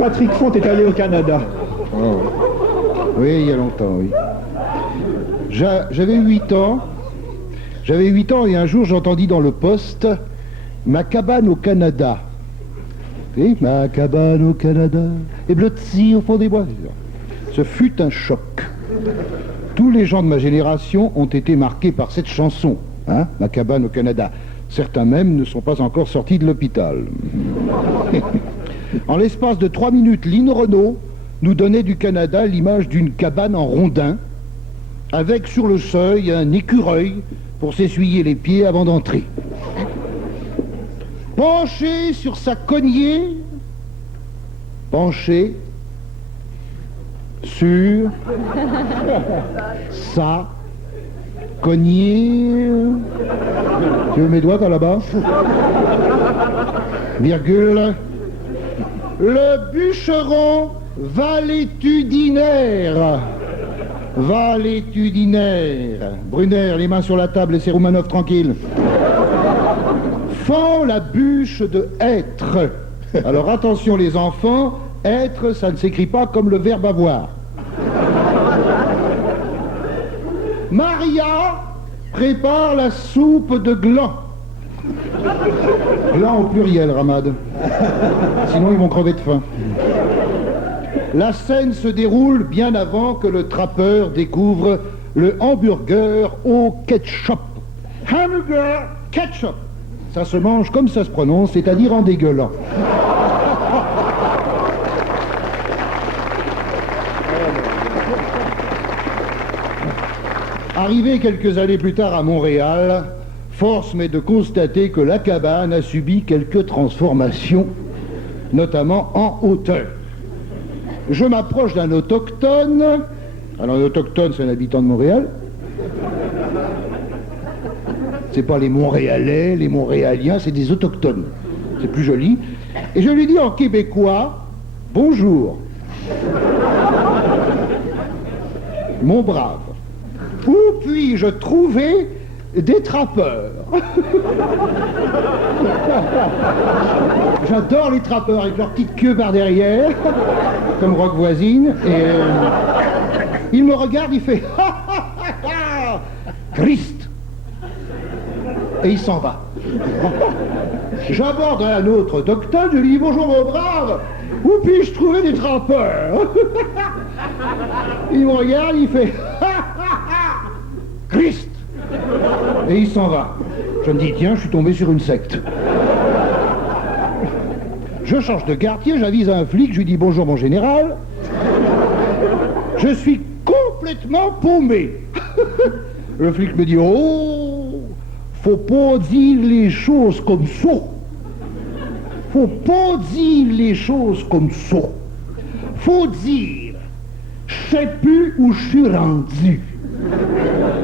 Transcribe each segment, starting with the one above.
Patrick Font est allé au Canada. Oh. Oui, il y a longtemps, oui. J'avais 8 ans. J'avais 8 ans et un jour j'entendis dans le poste ma cabane au Canada. Oui, ma cabane au Canada est blottie au fond des bois. Ce fut un choc. Tous les gens de ma génération ont été marqués par cette chanson, hein, ma cabane au Canada. Certains même ne sont pas encore sortis de l'hôpital. En l'espace de 3 minutes, Lynn Renault nous donnait du Canada l'image d'une cabane en rondin, avec sur le seuil un écureuil pour s'essuyer les pieds avant d'entrer. Penché sur sa cognée, penché sur sa cognée. Tu veux mes doigts par là-bas? Virgule. Le bûcheron valétudinaire. Valétudinaire. Brunner, les mains sur la table, laissez Romanov tranquille. Fend la bûche de être. Alors attention les enfants, être, ça ne s'écrit pas comme le verbe avoir. Maria prépare la soupe de gland. Gland au pluriel, Ramad. Sinon ils vont crever de faim. La scène se déroule bien avant que le trappeur découvre le hamburger au ketchup. Hamburger ketchup. Ça se mange comme ça se prononce, c'est-à-dire en dégueulant. Arrivé quelques années plus tard à Montréal, force m'est de constater que la cabane a subi quelques transformations, notamment en hauteur. Je m'approche d'un autochtone. Alors un autochtone, c'est un habitant de Montréal. C'est pas les Montréalais, les Montréaliens, c'est des autochtones. C'est plus joli. Et je lui dis en québécois, bonjour. Mon brave, où puis-je trouver des trappeurs? J'adore les trappeurs avec leur petite queue par derrière, comme Rock Voisine. Et il me regarde, il fait Christ. Et il s'en va. J'aborde un autre autochtone, je lui dis bonjour mon brave, où puis-je trouver des trappeurs? Il me regarde, il fait Christ. Et il s'en va. Je me dis tiens, je suis tombé sur une secte. Je change de quartier, j'avise un flic, je lui dis bonjour mon général. Je suis complètement paumé. Le flic me dit oh, faut pas dire les choses comme ça. Faut pas dire les choses comme ça. Faut dire, je sais plus où je suis rendu.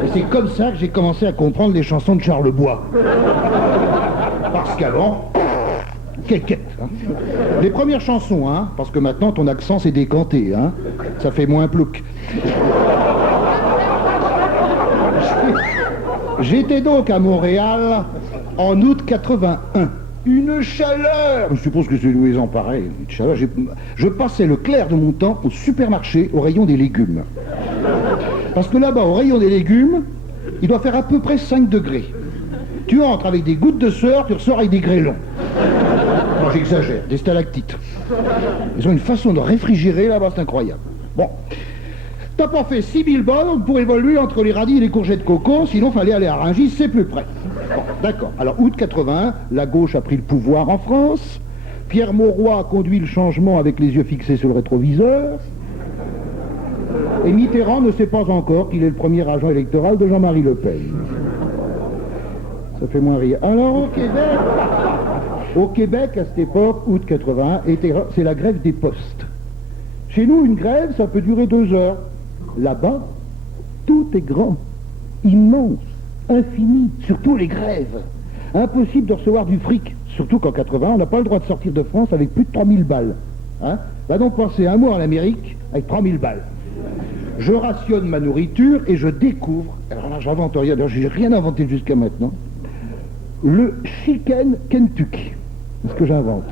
Et c'est comme ça que j'ai commencé à comprendre les chansons de Charlebois. Parce qu'avant, quéquette. Hein. Les premières chansons, hein, parce que maintenant ton accent s'est décanté, hein. Ça fait moins plouc. J'étais donc à Montréal en août 81. Une chaleur. Je suppose que c'est louisant pareil. Une chaleur. Je passais le clair de mon temps au supermarché au rayon des légumes. Parce que là-bas, au rayon des légumes, il doit faire à peu près 5 degrés. Tu entres avec des gouttes de sueur, tu ressors avec des grêlons. Non, j'exagère, des stalactites. Ils ont une façon de réfrigérer là-bas, c'est incroyable. Bon. T'as pas fait 6000 bornes pour évoluer entre les radis et les courgettes coco, sinon fallait aller à Rungis, c'est plus près. Bon, d'accord. Alors, août 81, la gauche a pris le pouvoir en France. Pierre Mauroy a conduit le changement avec les yeux fixés sur le rétroviseur. Et Mitterrand ne sait pas encore qu'il est le premier agent électoral de Jean-Marie Le Pen. Ça fait moins rire. Alors, au Québec, à cette époque, août 81, c'est la grève des postes. Chez nous, une grève, ça peut durer 2 heures. Là-bas, tout est grand, immense, infini, surtout les grèves. Impossible de recevoir du fric, surtout qu'en 80, on n'a pas le droit de sortir de France avec plus de 3000 balles. Hein? Va donc passer un mois en Amérique avec 3000 balles. Je rationne ma nourriture et je découvre, alors là j'invente rien, d'ailleurs j'ai rien inventé jusqu'à maintenant, le chicken Kentucky. C'est ce que j'invente.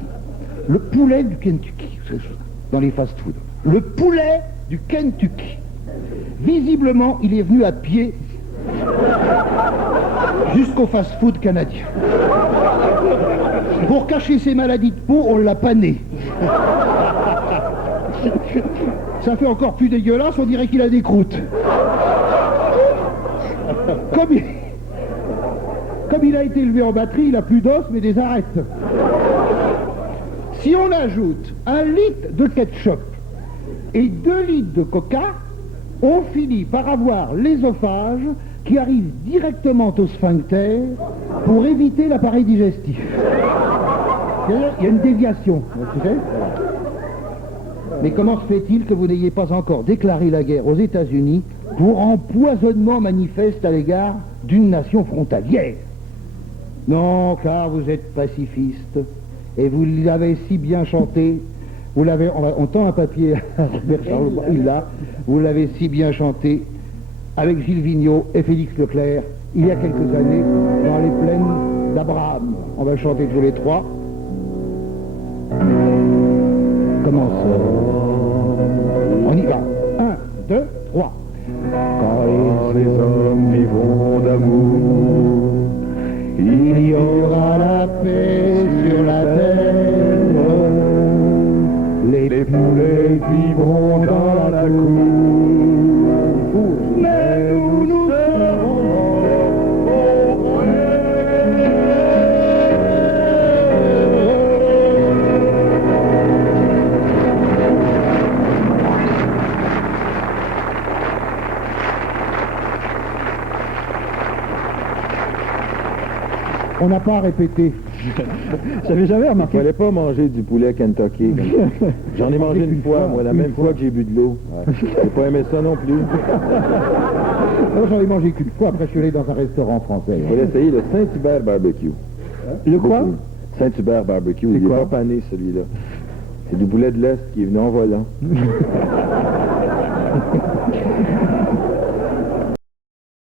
Le poulet du Kentucky. dans les fast-foods. Le poulet du Kentucky. Visiblement, il est venu à pied jusqu'au fast-food canadien. Pour cacher ses maladies de peau, on l'a pané. Ça fait encore plus dégueulasse, on dirait qu'il a des croûtes. Comme il a été élevé en batterie, il a plus d'os mais des arêtes. Si on ajoute 1 litre de ketchup et 2 litres de coca, on finit par avoir l'ésophage qui arrive directement au sphincter pour éviter l'appareil digestif. Il y a une déviation, tu sais. Mais comment se fait-il que vous n'ayez pas encore déclaré la guerre aux États-Unis pour empoisonnement manifeste à l'égard d'une nation frontalière? Non, car vous êtes pacifiste et vous l'avez si bien chanté. Vous l'avez, on tend un papier à Robert Charles, il l'a. Vous l'avez si bien chanté avec Gilles Vigneault et Félix Leclerc il y a quelques années dans les plaines d'Abraham. On va chanter tous les trois. Comment ça? On y va. 1, 2, 3. Quand les hommes vivront d'amour, Il y aura la paix sur la terre. les poulets vivront dans la cour. Mais nous serons On n'a pas répété. J'avais jamais Il remarqué. fallait pas manger du poulet Kentucky. J'en ai mangé une fois, moi, la même fois que j'ai bu de l'eau. J'ai pas aimé ça non plus. Moi, j'en ai mangé qu'une fois, après je suis allé dans un restaurant français. Il fallait essayer le Saint-Hubert barbecue. Le quoi? Beaucoup. Saint-Hubert barbecue, il est quoi? pas pané celui-là. C'est du poulet de l'Est qui est venu en volant.